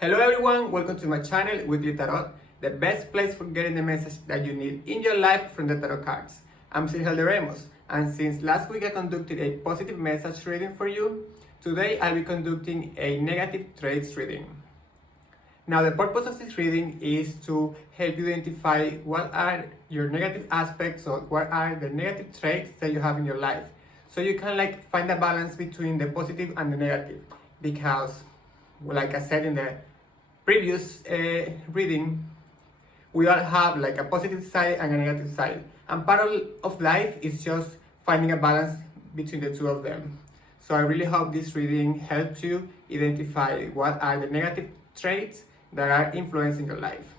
Hello everyone, welcome to my channel, Weekly Tarot, the best place for getting the message that you need in your life from the tarot cards. I'm Untitled Chapter, and since last week I conducted a positive message reading for you, today I'll be conducting a negative traits reading. Now the purpose of this reading is to help you identify what are your negative aspects or what are the negative traits that you have in your life. So you can find a balance between the positive and the negative, because like I said in the previous reading, we all have like a positive side and a negative side, and part of life is just finding a balance between the two of them. So I really hope this reading helps you identify what are the negative traits that are influencing your life.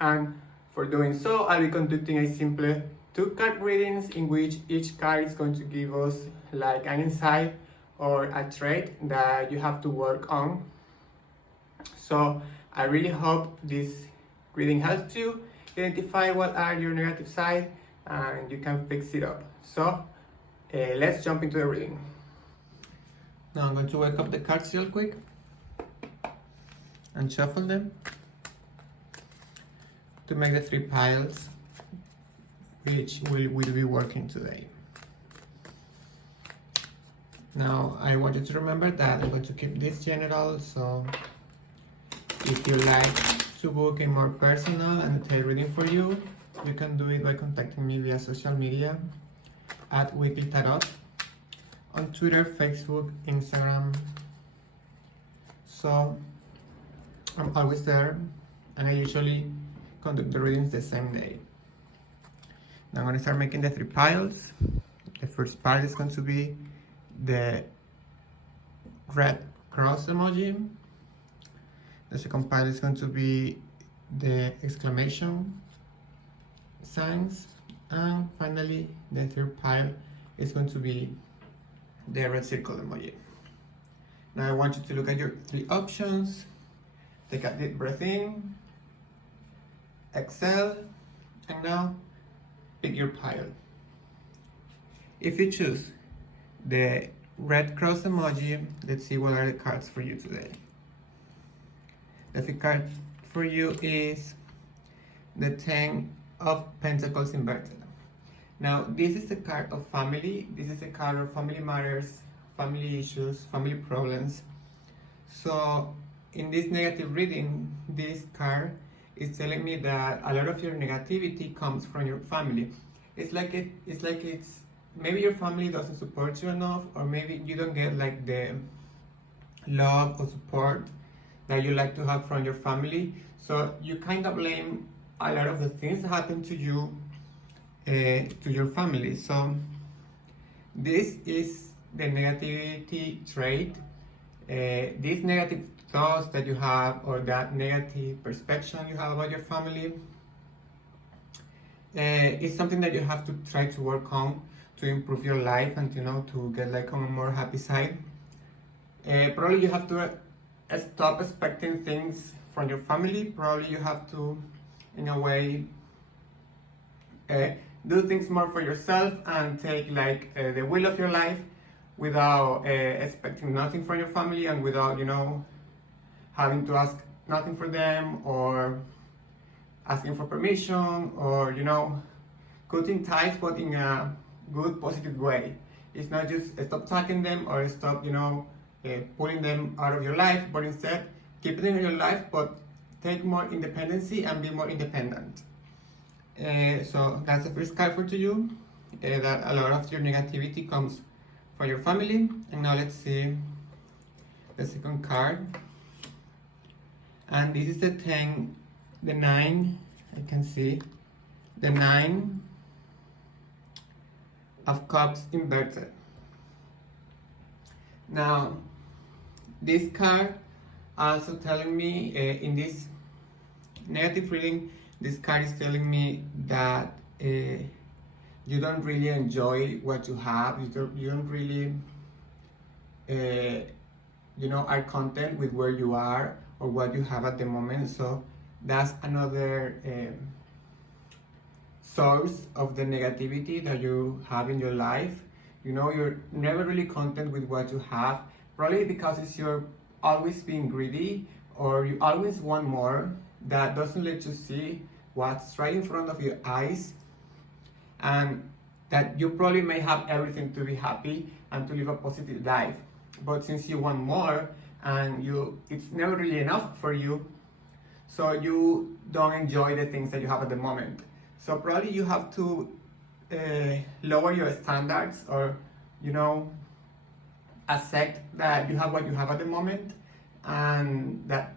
And for doing so, I'll be conducting a simple 2-card readings in which each card is going to give us like an insight or a trait that you have to work on. So I really hope this reading helps you identify what are your negative side and you can fix it up. So let's jump into the reading. Now I'm going to wake up the cards real quick and shuffle them to make the 3 piles which we'll be working today. Now I want you to remember that I'm going to keep this general, so if you like to book a more personal and detailed reading for you, you can do it by contacting me via social media at Weekly Tarot on Twitter, Facebook, Instagram. So I'm always there, and I usually conduct the readings the same day. Now I'm going to start making the 3 piles. The first pile is going to be the red cross emoji. The second pile is going to be the exclamation signs, and finally the 3rd pile is going to be the red circle emoji. Now I want you to look at your 3 options. Take a deep breath in, exhale, and now pick your pile. If you choose the red cross emoji, let's see what are the cards for you today. The card for you is the 10 of Pentacles inverted. Now this is the card of family. This is the card of family matters, family issues, family problems. So in this negative reading, this card is telling me that a lot of your negativity comes from your family. It's like maybe your family doesn't support you enough, or maybe you don't get like the love or support that you like to have from your family. So you kind of blame a lot of the things that happen to you to your family. So this is the negativity trait. These negative thoughts that you have, or that negative perception you have about your family, is something that you have to try to work on to improve your life and to get like on a more happy side. Probably you have to stop expecting things from your family. Probably you have to, in a way, do things more for yourself and take like the will of your life without expecting nothing from your family, and without having to ask nothing for them, or asking for permission, or cutting ties, but in a good positive way. It's not just stop talking them or stop pulling them out of your life, but instead keep them in your life, but take more independency and be more independent. So that's the first card for you, that a lot of your negativity comes from your family. And now let's see the second card, and this is the 9, I can see the 9 of Cups inverted. Now this card also telling me, in this negative reading, this card is telling me that you don't really enjoy what you have. You don't really are content with where you are or what you have at the moment. So that's another source of the negativity that you have in your life. You're never really content with what you have, probably because you're always being greedy, or you always want more, that doesn't let you see what's right in front of your eyes, and that you probably may have everything to be happy and to live a positive life. But since you want more and it's never really enough for you, so you don't enjoy the things that you have at the moment. So probably you have to lower your standards, or accept that you have what you have at the moment, and that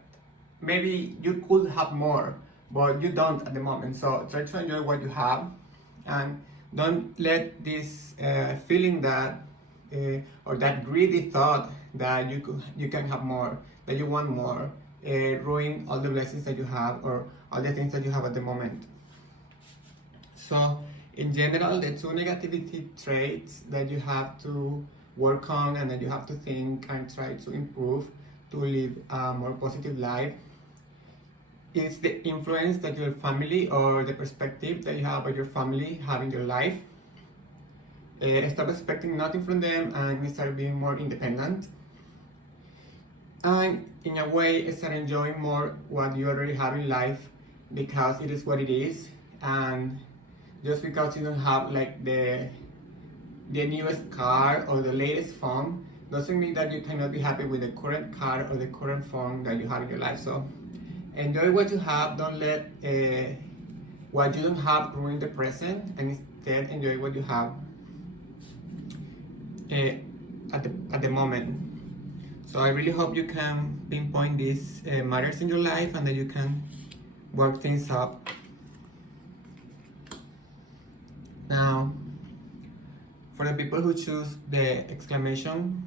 maybe you could have more, but you don't at the moment. So try to enjoy what you have, and don't let this feeling that or that greedy thought that you can have more, that you want more, ruin all the blessings that you have, or all the things that you have at the moment. So in general, the two negativity traits that you have to work on and that you have to think and try to improve to live a more positive life is the influence that your family, or the perspective that you have about your family have in your life. Stop expecting nothing from them and start being more independent. And in a way, start enjoying more what you already have in life, because it is what it is. And just because you don't have like the newest car or the latest phone doesn't mean that you cannot be happy with the current car or the current phone that you have in your life. So enjoy what you have. Don't let what you don't have ruin the present, and instead enjoy what you have at the moment. So I really hope you can pinpoint these matters in your life, and that you can work things up. Now, for the people who choose the exclamation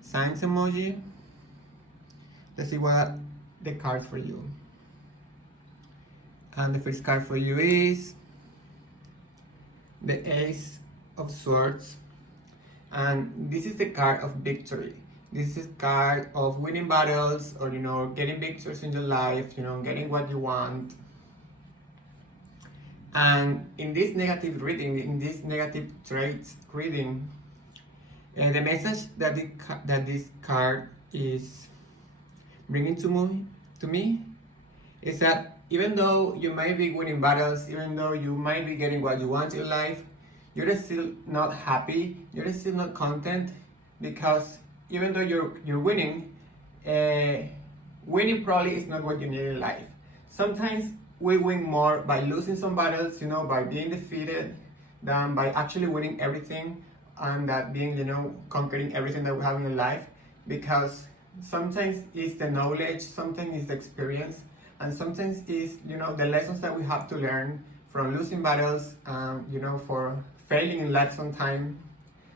signs emoji, let's see what the card for you. And the first card for you is the Ace of Swords, and this is the card of victory. This is card of winning battles, or getting victories in your life, getting what you want. And in this negative reading, in this negative traits reading, the message that this card is bringing to me is that even though you might be winning battles, even though you might be getting what you want in your life, you're still not happy, you're still not content, because even though you're winning, winning probably is not what you need in life. Sometimes we win more by losing some battles, by being defeated, than by actually winning everything, and that being, conquering everything that we have in life. Because sometimes it's the knowledge, sometimes it's the experience, and sometimes it's, the lessons that we have to learn from losing battles, for failing in life sometime,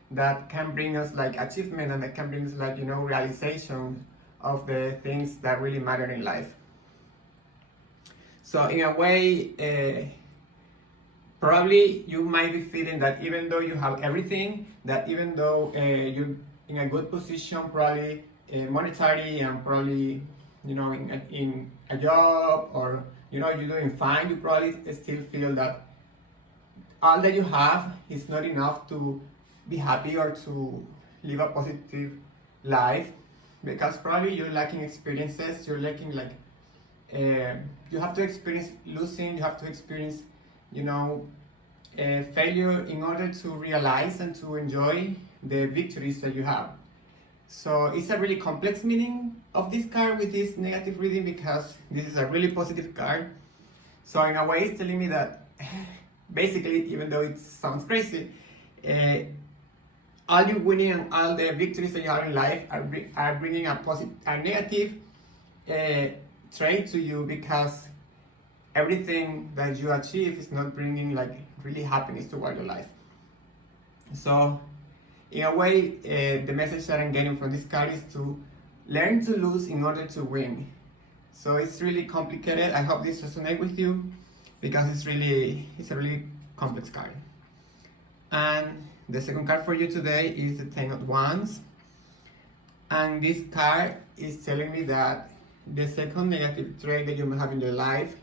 that can bring us like achievement, and that can bring us like, realization of the things that really matter in life. So in a way, probably you might be feeling that even though you have everything, that even though you're in a good position, probably monetary, and probably in a job, or you're doing fine, you probably still feel that all that you have is not enough to be happy or to live a positive life, because probably you're lacking experiences, you're lacking like you have to experience losing, you have to experience failure in order to realize and to enjoy the victories that you have. So it's a really complex meaning of this card with this negative reading, because this is a really positive card. So in a way, it's telling me that basically, even though it sounds crazy, all your winning and all the victories that you have in life are bringing a negative trait to you, because everything that you achieve is not bringing like really happiness toward your life. So in a way, the message that I'm getting from this card is to learn to lose in order to win. So it's really complicated. I hope this resonates with you, because it's a really complex card. And the second card for you today is the Ten of Wands. And this card is telling me that the second negative trait that you may have in your life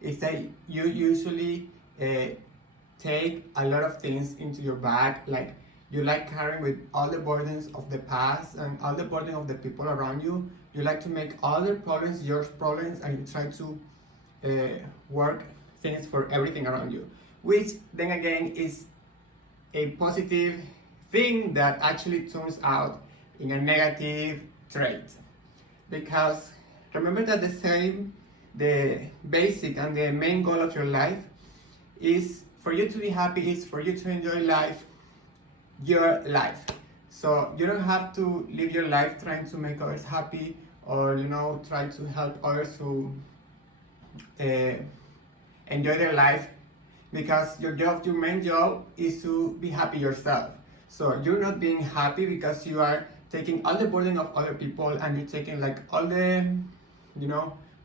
is that you usually take a lot of things into your bag. Like, you like carrying with all the burdens of the past and all the burden of the people around you. you like to make other problems your problems, and you try to work things for everything around you, which then again is a positive thing that actually turns out in a negative trait. Because remember that the basic and the main goal of your life is for you to be happy, is for you to enjoy life, your life. So you don't have to live your life trying to make others happy, or try to help others to enjoy their life, because your main job is to be happy yourself. So you're not being happy because you are taking all the burden of other people, and you're taking like all the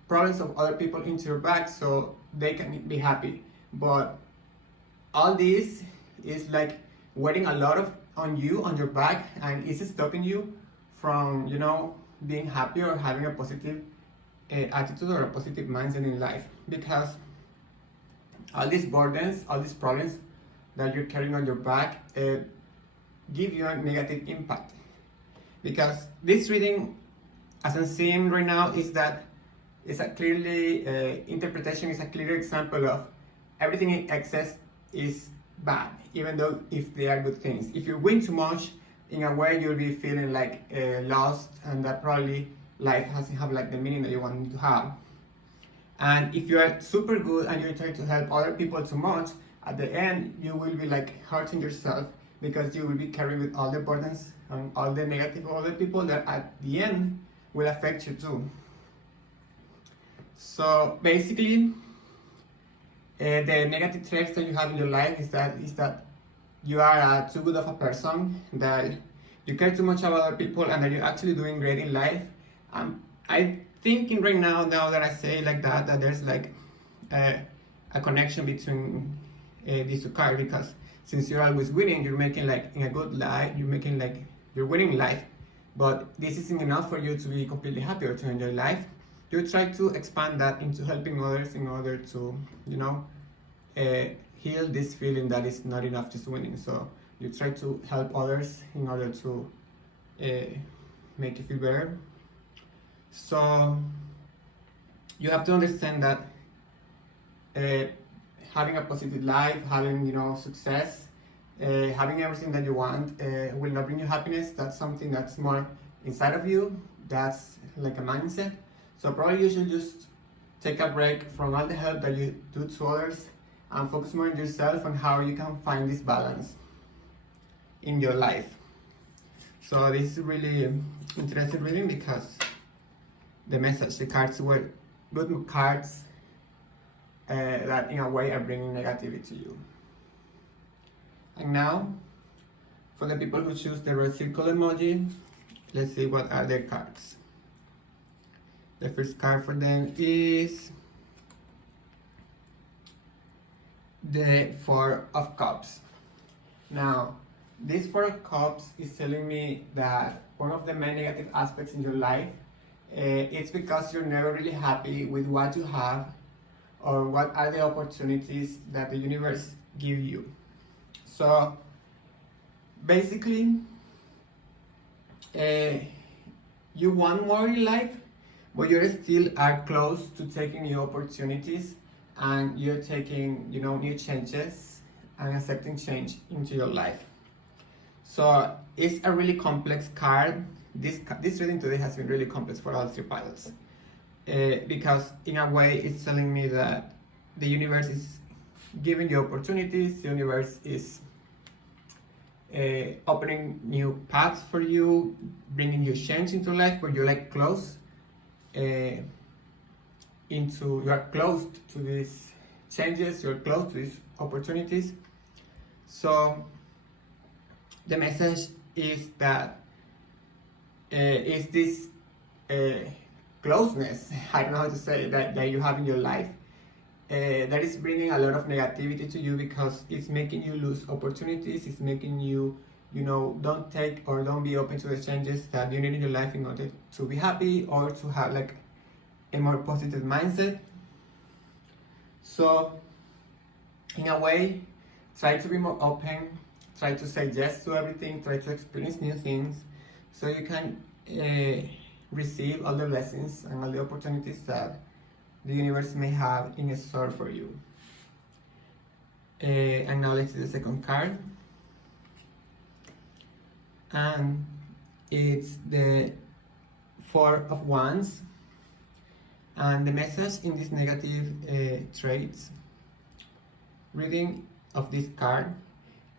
problems of other people into your back so they can be happy. But all this is like weighing a lot on your back, and it's stopping you from being happy or having a positive attitude or a positive mindset in life, because all these burdens, all these problems that you're carrying on your back give you a negative impact. Because this reading, as I'm seeing right now, is that it's a clearly interpretation, is a clear example of everything in excess is bad, even though if they are good things. If you win too much, in a way you'll be feeling like lost, and that probably life doesn't have like the meaning that you want it to have. And if you are super good and you're trying to help other people too much, at the end you will be like hurting yourself, because you will be carrying with all the burdens and all the negative of other people that at the end will affect you too. So basically, the negative traits that you have in your life is that you are too good of a person, that you care too much about other people, and that you're actually doing great in life. I'm thinking right now that I say like that there's like a connection between these two cards, because since you're always winning, you're making like in a good life, you're winning life, but this isn't enough for you to be completely happy or to enjoy life. You try to expand that into helping others in order to heal this feeling that it's not enough just winning. So you try to help others in order to make you feel better. So you have to understand that having a positive life, having success, having everything that you want will not bring you happiness. That's something that's more inside of you. That's like a mindset. So probably you should just take a break from all the help that you do to others and focus more on yourself and how you can find this balance in your life. So this is really interesting reading, because the cards were good cards that in a way are bringing negativity to you. And now, for the people who choose the red circle emoji, let's see what are their cards. The first card for them is the Four of Cups. Now, this Four of Cups is telling me that one of the main negative aspects in your life, it's because you're never really happy with what you have, or what are the opportunities that the universe give you. So basically, you want more in life, but you still are close to taking new opportunities, and you're taking new changes and accepting change into your life. So it's a really complex card. This reading today has been really complex for all three pilots, because in a way it's telling me that the universe is giving you opportunities, the universe is opening new paths for you, bringing you change into life, but you're like close you are close to these changes, you're close to these opportunities. So the message is that is this closeness, I don't know how to say that you have in your life, that is bringing a lot of negativity to you, because it's making you lose opportunities, it's making you don't take or don't be open to the changes that you need in your life in order to be happy or to have like a more positive mindset. So in a way, try to be more open, try to say yes to everything, try to experience new things, so you can receive all the blessings and all the opportunities that the universe may have in store for you. And now let's do the second card. And it's the Four of Wands. And the message in this negative traits reading of this card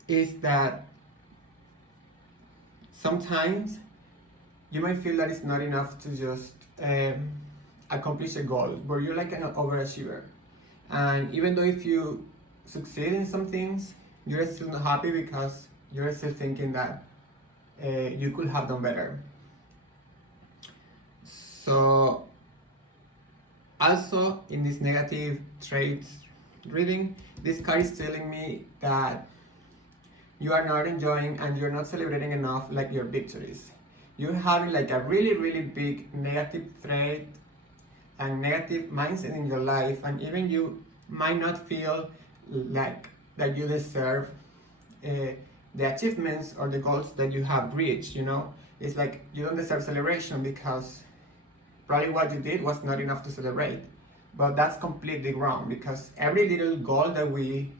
is that sometimes you might feel that it's not enough to just accomplish a goal, but you're like an overachiever. And even though if you succeed in some things, you're still not happy because you're still thinking that you could have done better. So also in this negative traits reading, this card is telling me that you are not enjoying and you're not celebrating enough like your victories. You're having like a really big negative trait and negative mindset in your life, and even you might not feel like that you deserve the achievements or the goals that you have reached, you know? It's like you don't deserve celebration because probably what you did was not enough to celebrate. But that's completely wrong, because every little goal that we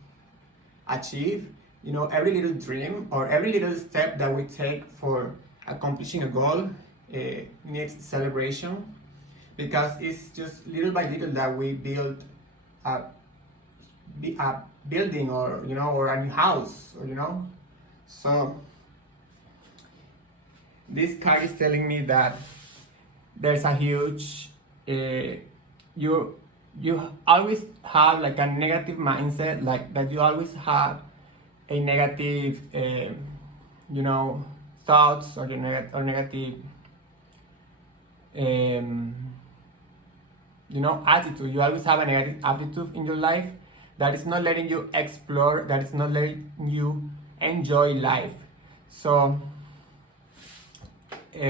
achieve, you know, every little dream or every little step that we take for accomplishing a goal needs celebration, because it's just little by little that we build a building, or you know, or a new house, or you know. So this card is telling me that there's a huge you always have like a negative mindset, like that you always have a negative you know, thoughts, or negative you know, attitude. You always have a negative attitude in your life that is not letting you explore, that is not letting you enjoy life. So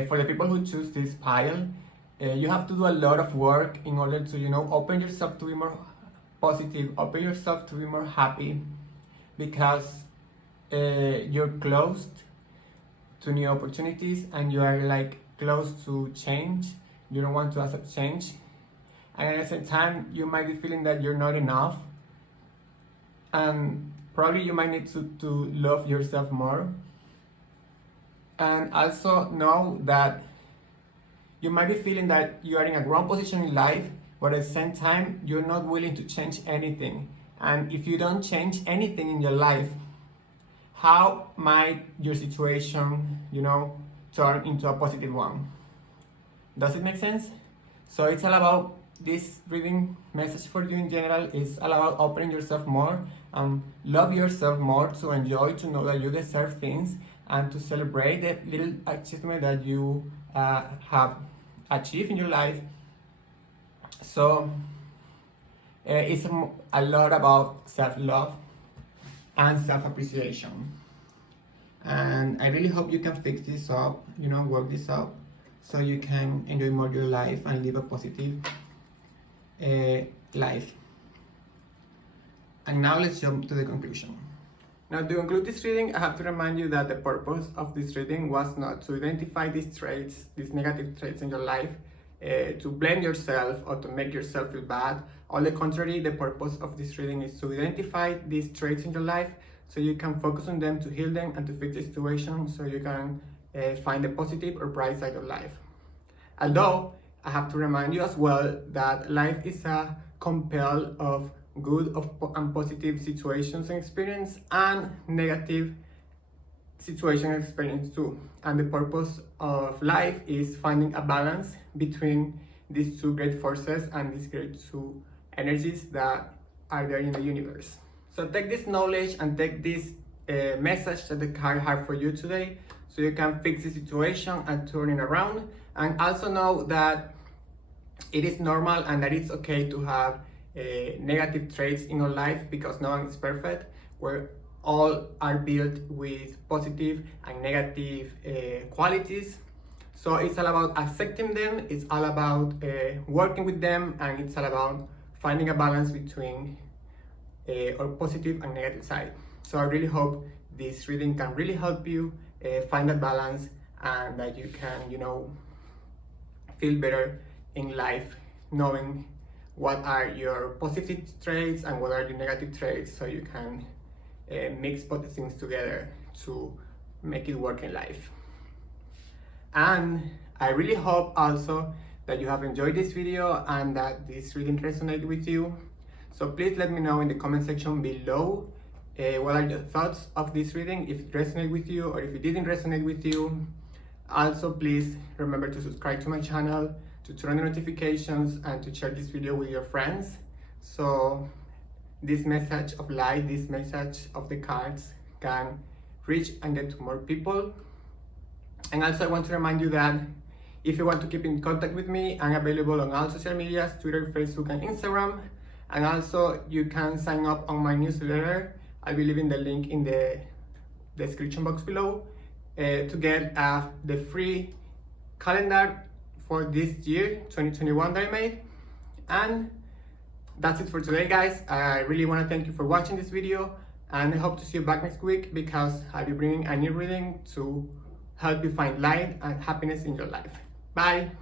for the people who choose this pile, you have to do a lot of work in order to, you know, open yourself to be more positive, open yourself to be more happy, because you're closed to new opportunities and you are like close to change. You don't want to accept change, and at the same time you might be feeling that you're not enough, and probably you might need to love yourself more. And also know that you might be feeling that you are in a wrong position in life, but at the same time you're not willing to change anything. And if you don't change anything in your life, how might your situation, you know, turn into a positive one? Does it make sense? So it's all about, this reading message for you in general is all about opening yourself more and love yourself more, to enjoy, to know that you deserve things, and to celebrate the little achievement that you have achieved in your life. So it's a lot about self-love and self-appreciation. And I really hope you can fix this up, you know, work this up, so you can enjoy more your life and live a positive life. And now let's jump to the conclusion. Now, to conclude this reading, I have to remind you that the purpose of this reading was not to identify these traits, these negative traits in your life, to blame yourself or to make yourself feel bad. On the contrary, the purpose of this reading is to identify these traits in your life so you can focus on them, to heal them and to fix the situation, so you can find the positive or bright side of life. Although, I have to remind you as well that life is a compile of good and positive situations and experience, and negative situation and experience too. And the purpose of life is finding a balance between these two great forces and these great two energies that are there in the universe. So take this knowledge and take this message that the card had for you today, so you can fix the situation and turn it around. And also know that it is normal and that it's okay to have negative traits in your life, because no one is perfect. We're all are built with positive and negative qualities. So it's all about accepting them, it's all about working with them, and it's all about finding a balance between our positive and negative side. So I really hope this reading can really help you find that balance, and that you can, you know, feel better in life, knowing what are your positive traits and what are your negative traits, so you can mix both things together to make it work in life. And I really hope also that you have enjoyed this video and that this reading resonated with you. So please let me know in the comment section below what are your thoughts of this reading, if it resonated with you or if it didn't resonate with you. Also, please remember to subscribe to my channel, to turn on the notifications, and to share this video with your friends, so this message of light, this message of the cards can reach and get to more people. And also I want to remind you that if you want to keep in contact with me, I'm available on all social medias, Twitter, Facebook, and Instagram. And also you can sign up on my newsletter. I'll be leaving the link in the description box below to get the free calendar for this year, 2021, that I made. And that's it for today, guys. I really want to thank you for watching this video, and I hope to see you back next week because I'll be bringing a new reading to help you find light and happiness in your life. Bye!